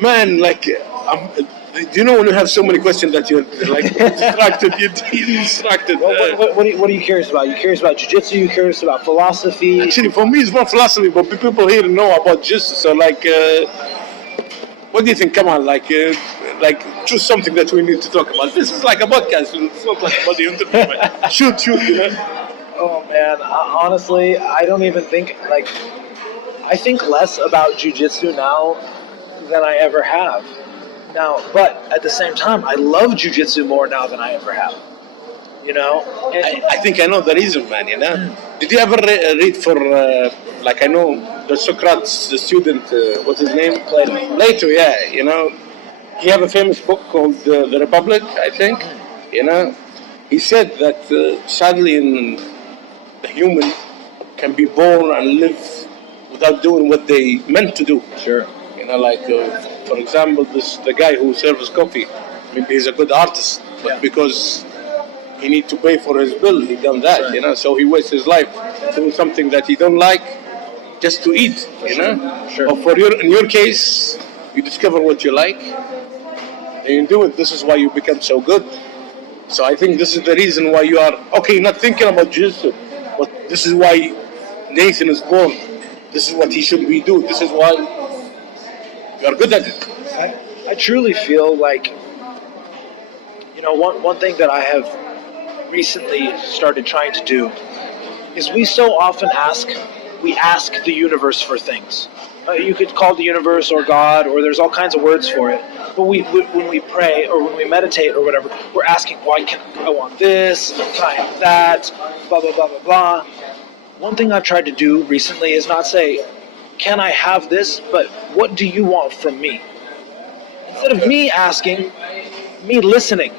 Man, like, do you know when you have so many questions that you're like distracted? You're distracted. What are you curious about? You curious about jiu-jitsu? You curious about philosophy? Actually, for me, it's more philosophy, but people here know about jiu-jitsu. So, like, what do you think? Come on, like, choose something that we need to talk about. This is like a podcast. It's not like about the interview. Man. Shoot, you know. Oh man, honestly, I don't even think like. I think less about jiu-jitsu now than I ever have. Now, but at the same time, I love jiu-jitsu more now than I ever have. You know? I think I know the reason, man, you know? Did you ever read for, like I know, the Socrates, the student, what's his name? Plato, yeah, you know? He have a famous book called The Republic, I think, you know? He said that, sadly, the human can be born and live without doing what they meant to do. Sure. You know, like, for example, the guy who serves coffee, maybe he's a good artist, but because he need to pay for his bill, he done that, you know, so he wastes his life doing something that he don't like just to eat, you know. Sure. But in your case, you discover what you like, and you do it. This is why you become so good. So I think this is the reason why you are, okay, not thinking about jiu-jitsu, but this is why Nathan is born. This is what he should be doing. This is why you are good at it. I truly feel like, you know, one thing that I have recently started trying to do is we so often ask the universe for things. You could call the universe or God, or there's all kinds of words for it. But when we pray or when we meditate or whatever, we're asking, why can I want this? Can I have that? Blah, blah, blah, blah, blah. One thing I've tried to do recently is not say, can I have this, but what do you want from me? Instead of me asking, me listening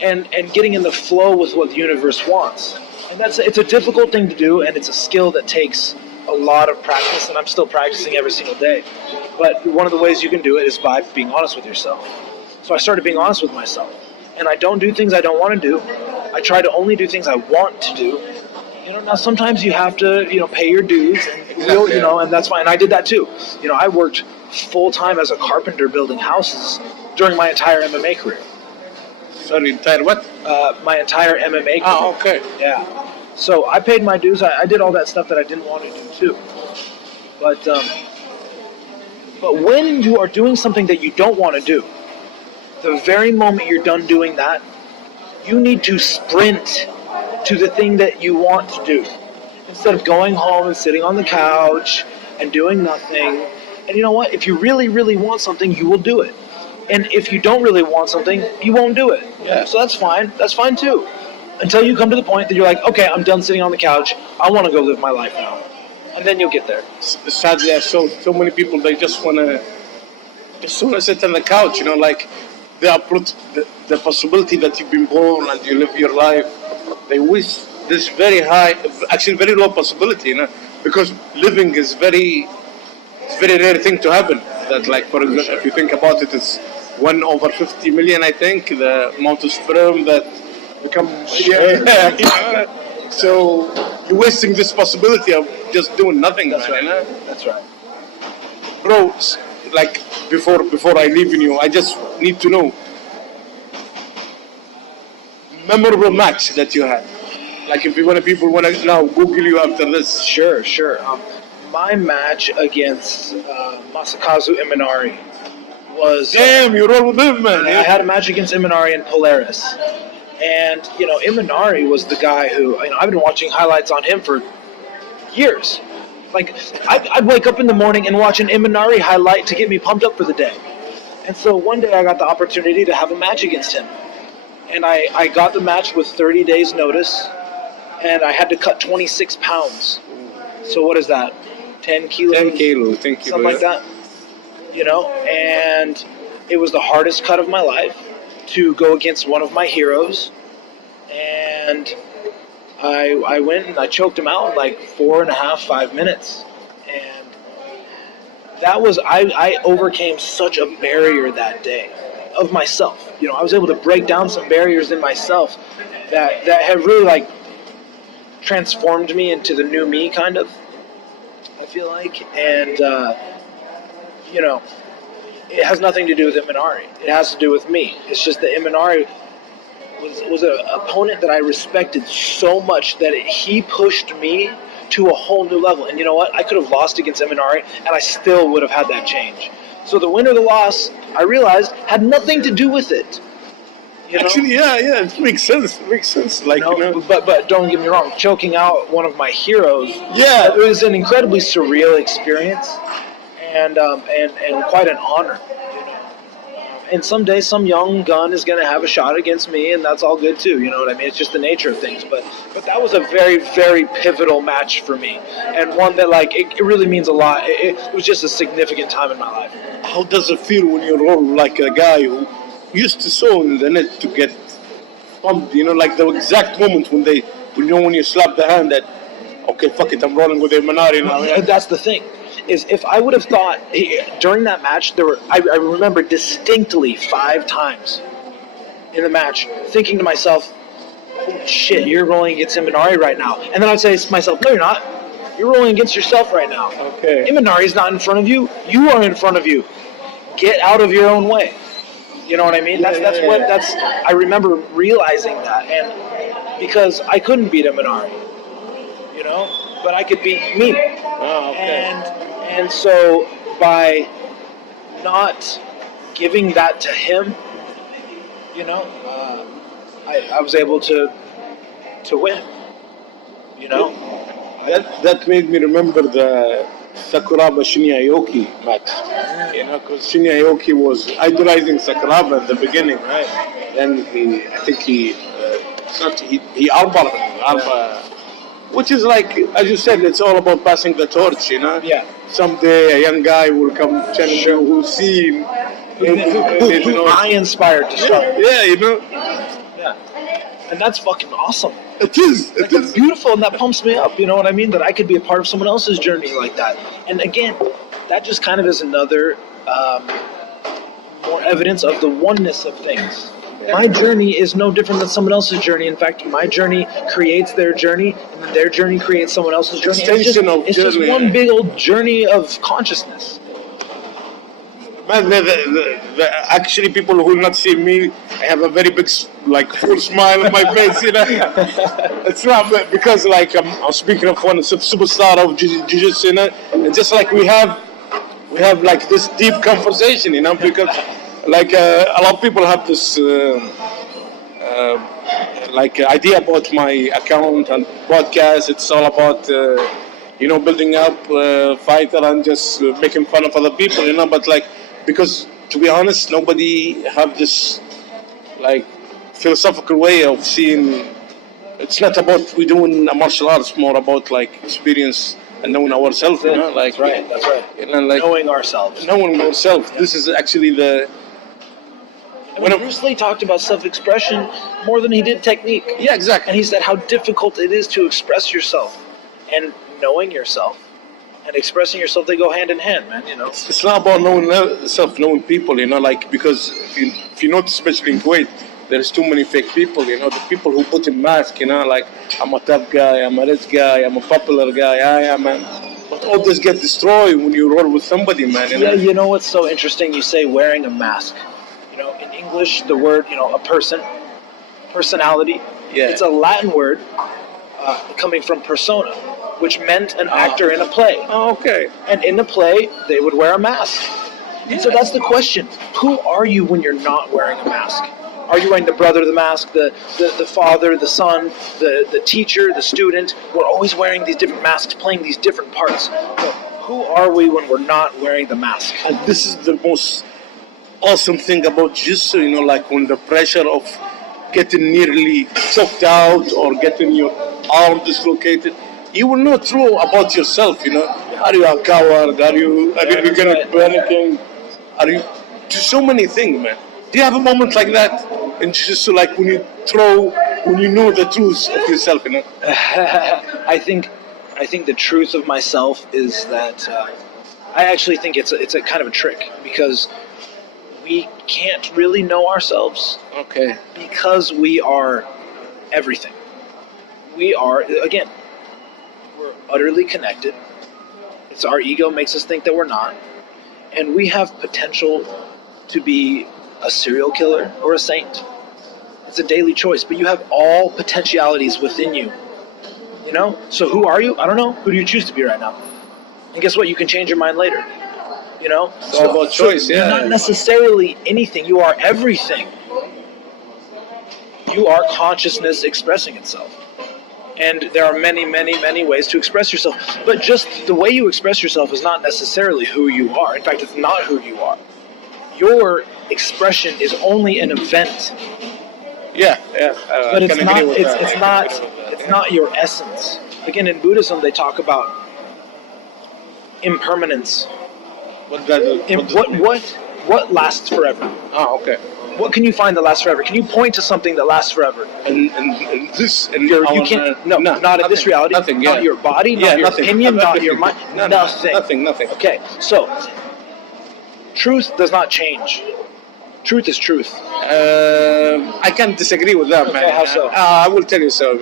and getting in the flow with what the universe wants. And it's a difficult thing to do, and it's a skill that takes a lot of practice, and I'm still practicing every single day. But one of the ways you can do it is by being honest with yourself. So I started being honest with myself. And I don't do things I don't want to do. I try to only do things I want to do. Now sometimes you have to, pay your dues, and and that's fine. And I did that too. I worked full time as a carpenter building houses during my entire MMA career. Sorry, entire what? My entire MMA career. Oh, okay. Yeah. So I paid my dues. I did all that stuff that I didn't want to do too. But when you are doing something that you don't want to do, the very moment you're done doing that, you need to sprint to the thing that you want to do. Instead of going home and sitting on the couch and doing nothing. And you know what? If you really, really want something, you will do it. And if you don't really want something, you won't do it. Yeah. So that's fine. That's fine too. Until you come to the point that you're like, okay, I'm done sitting on the couch. I want to go live my life now. And then you'll get there. Sadly, I saw so many people, they just want to sit on the couch, like they are put the possibility that you've been born and you live your life. They wish this very high, actually very low possibility, because living is very rare thing to happen. That, like, for example, if you think about it, it's 1 over 50 million, I think, the amount of sperm that become. So you're wasting this possibility of just doing nothing. That's man, right. That's right. Bro, like before I leave you, I just need to know memorable match that you had. Like, if people want to now Google you after this. Sure. My match against Masakazu Imanari was... Damn, you roll with him, man. I had a match against Imanari in Polaris. And, Imanari was the guy who... I've been watching highlights on him for years. Like, I'd wake up in the morning and watch an Imanari highlight to get me pumped up for the day. And so one day I got the opportunity to have a match against him. And I got the match with 30 days notice. And I had to cut 26 pounds. So what is that? 10 kilos? 10 kilos. Something like that. And it was the hardest cut of my life to go against one of my heroes. And I went and I choked him out in like 4.5, 5 minutes. And that was, I overcame such a barrier that day of myself. I was able to break down some barriers in myself that had really, like, transformed me into the new me, kind of, I feel like. And, it has nothing to do with Imanari. It has to do with me. It's just that Imanari was an opponent that I respected so much that he pushed me to a whole new level. And you know what? I could have lost against Imanari, and I still would have had that change. So the win or the loss, I realized, had nothing to do with it. Actually, yeah, it makes sense. It makes sense. Like, But don't get me wrong, choking out one of my heroes, it was an incredibly surreal experience, and quite an honor. And someday some young gun is going to have a shot against me, and that's all good too. You know what I mean? It's just the nature of things. But that was a very, very pivotal match for me, and one that, like, it really means a lot. It was just a significant time in my life. How does it feel when you roll like a guy who used to saw in the net to get pumped? Like the exact moment when you slap the hand that, okay, fuck it, I'm rolling with Imanari now. That's the thing. Is if I would have thought during that match, I remember distinctly 5 times in the match thinking to myself, holy shit, you're rolling against Imanari right now. And then I'd say to myself, no, you're not. You're rolling against yourself right now. Okay. Imanari's not in front of you. You are in front of you. Get out of your own way. You know what I mean? I remember realizing that, and because I couldn't beat Imanari, but I could beat me. Oh, okay. And so by not giving that to him, I was able to win. That made me remember the Sakuraba Shinya Aoki match. Because Shinya Aoki was idolizing Sakuraba in the beginning, right? Then he armbar, which is like, as you said, it's all about passing the torch, Yeah. Someday a young guy will come challenge you who's seen, who I inspired to start. Yeah, Yeah. And that's fucking awesome. It is. It Like, is. that's beautiful, and that pumps me up. You know what I mean? That I could be a part of someone else's journey like that. And again, that just kind of is another more evidence of the oneness of things. My journey is no different than someone else's journey. In fact, my journey creates their journey, and then their journey creates someone else's journey. It's just one big old journey of consciousness. Man, actually, people who not see me, I have a very big, full smile on my face. It's not because, I'm speaking of one superstar of jiu-jitsu. It's just like we have this deep conversation. Because a lot of people have this idea about my account and podcast. It's all about building up fighter and just making fun of other people. But because to be honest, nobody have this philosophical way of seeing. It's not about we doing a martial arts, more about experience and knowing ourselves. That's right. Knowing ourselves. Knowing ourselves. Yeah. This is actually the. When Bruce Lee talked about self-expression more than he did technique. Yeah, exactly. And he said how difficult it is to express yourself, and knowing yourself and expressing yourself, they go hand in hand, man. It's not about knowing self, knowing people. Because if you notice, especially in Kuwait, there's too many fake people. The people who put in mask. I'm a tough guy, I'm a rich guy, I'm a popular guy, but all this get destroyed when you roll with somebody, man. Yeah, you know what's so interesting? You say wearing a mask. In English, the word, a person, personality. Yeah. It's a Latin word coming from persona, which meant an actor in a play. Oh, okay. And in the play, they would wear a mask. And so that's the question. Who are you when you're not wearing a mask? Are you wearing the brother, the mask, the father, the son, the teacher, the student? We're always wearing these different masks, playing these different parts. So who are we when we're not wearing the mask? And this is the most awesome thing about jiu-jitsu, when the pressure of getting nearly choked out or getting your arm dislocated, you will know true about yourself. Are you a coward? Are you really gonna do anything? Are you? Just so many things, man. Do you have a moment like that in jiu-jitsu, when you know the truth of yourself? I think the truth of myself is that I actually think it's a kind of a trick, because we can't really know ourselves. Okay. Because we are everything. We are, again, we're utterly connected. It's our ego makes us think that we're not. And we have potential to be a serial killer or a saint. It's a daily choice, but you have all potentialities within you. So who are you? I don't know. Who do you choose to be right now? And guess what? You can change your mind later. It's all about choice, yeah. You're not necessarily anything. You are everything. You are consciousness expressing itself. And there are many, many, many ways to express yourself. But just the way you express yourself is not necessarily who you are. In fact, it's not who you are. Your expression is only an event. Yeah. But it's not your essence. Again, in Buddhism, they talk about impermanence. What lasts forever? Oh, okay. What can you find that lasts forever? Can you point to something that lasts forever? You can't. No, not nothing, in this reality. Nothing. Yeah. Not your body. Not your opinion. Not your mind. Nothing. Okay, so truth does not change. Truth is truth. I can't disagree with that, man. How so? I will tell you so.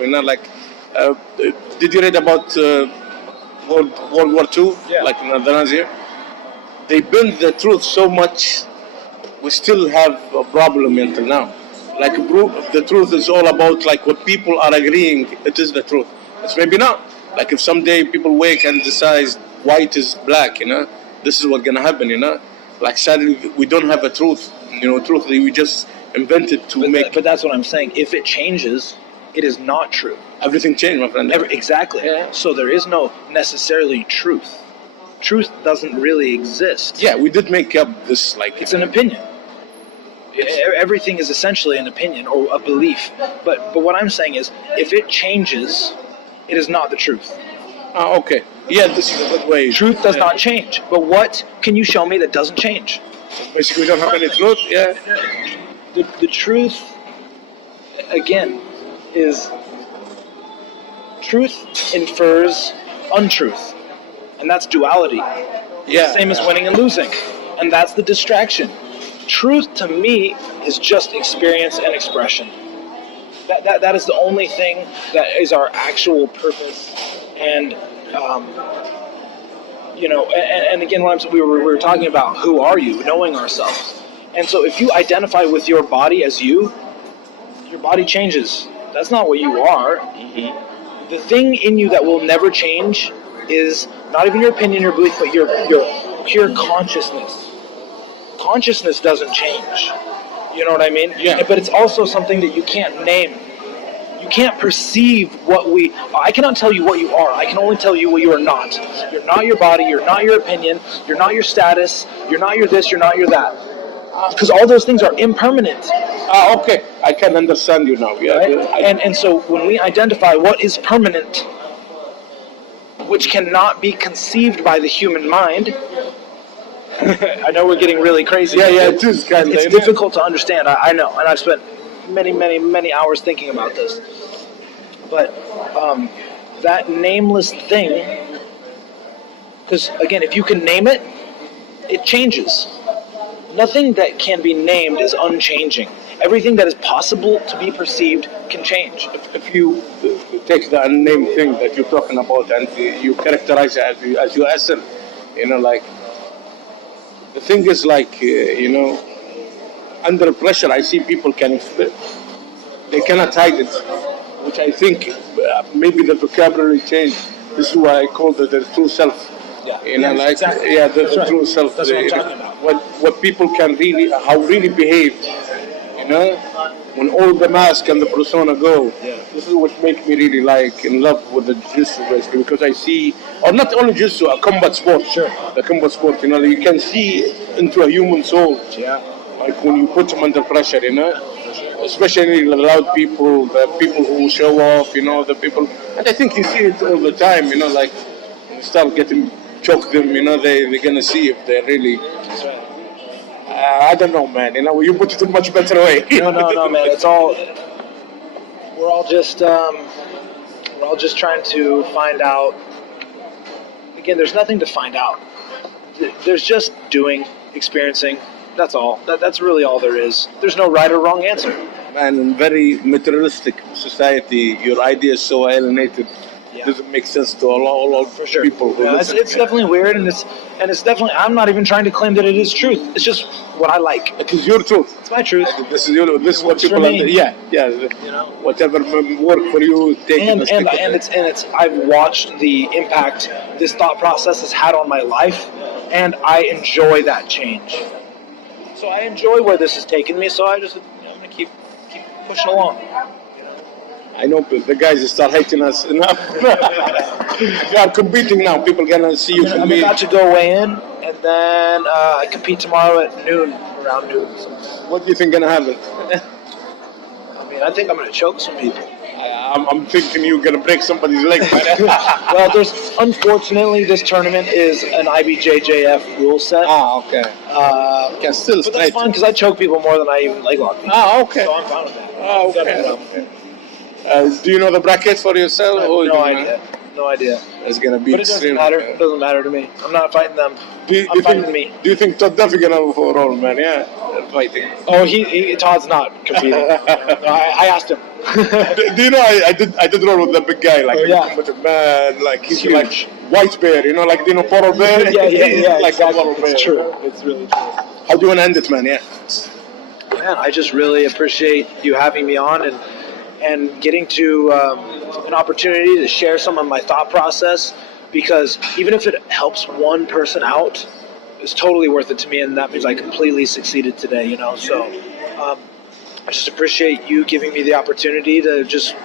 Did you read about World War II? Yeah. The Nazi? They bend the truth so much, we still have a problem until now. The truth is all about what people are agreeing it is the truth. It's maybe not. If someday people wake and decide white is black, this is what's gonna happen, sadly we don't have a truth. Truth we just invented to make. But that's what I'm saying. If it changes, it is not true. Everything changed, my friend. Exactly. Yeah. So there is no necessarily truth. Truth doesn't really exist. Yeah, we did make up this it's an opinion. Everything is essentially an opinion or a belief. But what I'm saying is, if it changes, it is not the truth. Oh, okay. Yeah, this is a good way. Truth does not change. But what can you show me that doesn't change? Basically, we don't have any truth. Yeah. The truth, again, is truth infers untruth, and that's duality. Yeah. Same as winning and losing, and that's the distraction. Truth to me is just experience and expression. That is the only thing that is our actual purpose, and and again, we were talking about who are you, knowing ourselves, and so if you identify with your body as your body changes. That's not what you are. Mm-hmm. The thing in you that will never change is not even your opinion, your belief, but your pure consciousness. Consciousness doesn't change. You know what I mean? Yeah. But it's also something that you can't name. You can't perceive I cannot tell you what you are. I can only tell you what you are not. You're not your body. You're not your opinion. You're not your status. You're not your this. You're not your that. Because all those things are impermanent. Okay. I can understand you now. Yeah. Right? And so when we identify what is permanent, which cannot be conceived by the human mind, I know we're getting really crazy. Yeah, it is kind of. It's difficult to understand. I know, and I've spent many hours thinking about this. But that nameless thing, because again, if you can name it, it changes. Nothing that can be named is unchanging. Everything that is possible to be perceived can change. If you take the unnamed thing that you're talking about and you characterize it as your essence, like, the thing is, like, under pressure, I see people they cannot hide it, which I think maybe the vocabulary changed. This is why I call it the true self. Yeah. Exactly. The true self. That's what I'm talking about. What people can really behave, when all the mask and the persona go. Yeah. This is what makes me really in love with the jiu-jitsu basically, because I see, or not only jiu-jitsu, a combat sport. Sure. The combat sport, you can see into a human soul. Yeah. Like when you put them under pressure, especially the loud people, the people who show off, the people, and I think you see it all the time, like when you start choke them, they're gonna see if they're really. That's right. I don't know, man. You put it in a much better way. No, man. It's all. We're all just trying to find out. Again, there's nothing to find out. There's just doing, experiencing. That's all. That's really all there is. There's no right or wrong answer. Man, in very materialistic society, your idea is so alienated. Yeah. Doesn't make sense to all for sure. People. Yeah, it's definitely weird, and it's definitely. I'm not even trying to claim that it is truth. It's just what I like. It is your truth. It's my truth. This is what people under. Yeah. Whatever work for you, take it. And it's. I've watched the impact this thought process has had on my life, and I enjoy that change. So I enjoy where this has taken me. So I'm gonna keep pushing along. I know the guys start hating us enough. We are competing now. People gonna see you compete. I'm about to go weigh in, and then I compete tomorrow at around noon. So. What do you think gonna happen? I think I'm gonna choke some people. I'm thinking you're gonna break somebody's leg. Well, unfortunately this tournament is an IBJJF rule set. Okay. Can still but that's fine because I choke people more than I even leg lock people. Okay. So I'm fine with that. Okay. Do you know the bracket for yourself? No idea. No idea. It's gonna be. But it doesn't matter. It doesn't matter to me. I'm not fighting them. I'm fighting me. Do you think Todd Duffy gonna have a overall, man? Yeah, fighting. Oh, Todd's not competing. I asked him. Do you know I did roll with the big guy, man, like he's huge. Like white bear, like polar bear. Yeah. Like exactly. polar bear. It's true. It's really true. How do you want to end it, man? Yeah. Man, I just really appreciate you having me on and getting to an opportunity to share some of my thought process, because even if it helps one person out, it's totally worth it to me, and that means I completely succeeded today, So I just appreciate you giving me the opportunity to just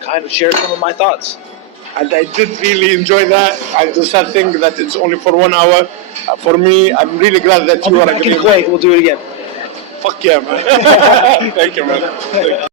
kind of share some of my thoughts. And I did really enjoy that. I just think that it's only for 1 hour. For me, I'm really glad that you are back in Kuwait. We'll do it again. Fuck yeah, man. Thank you, man.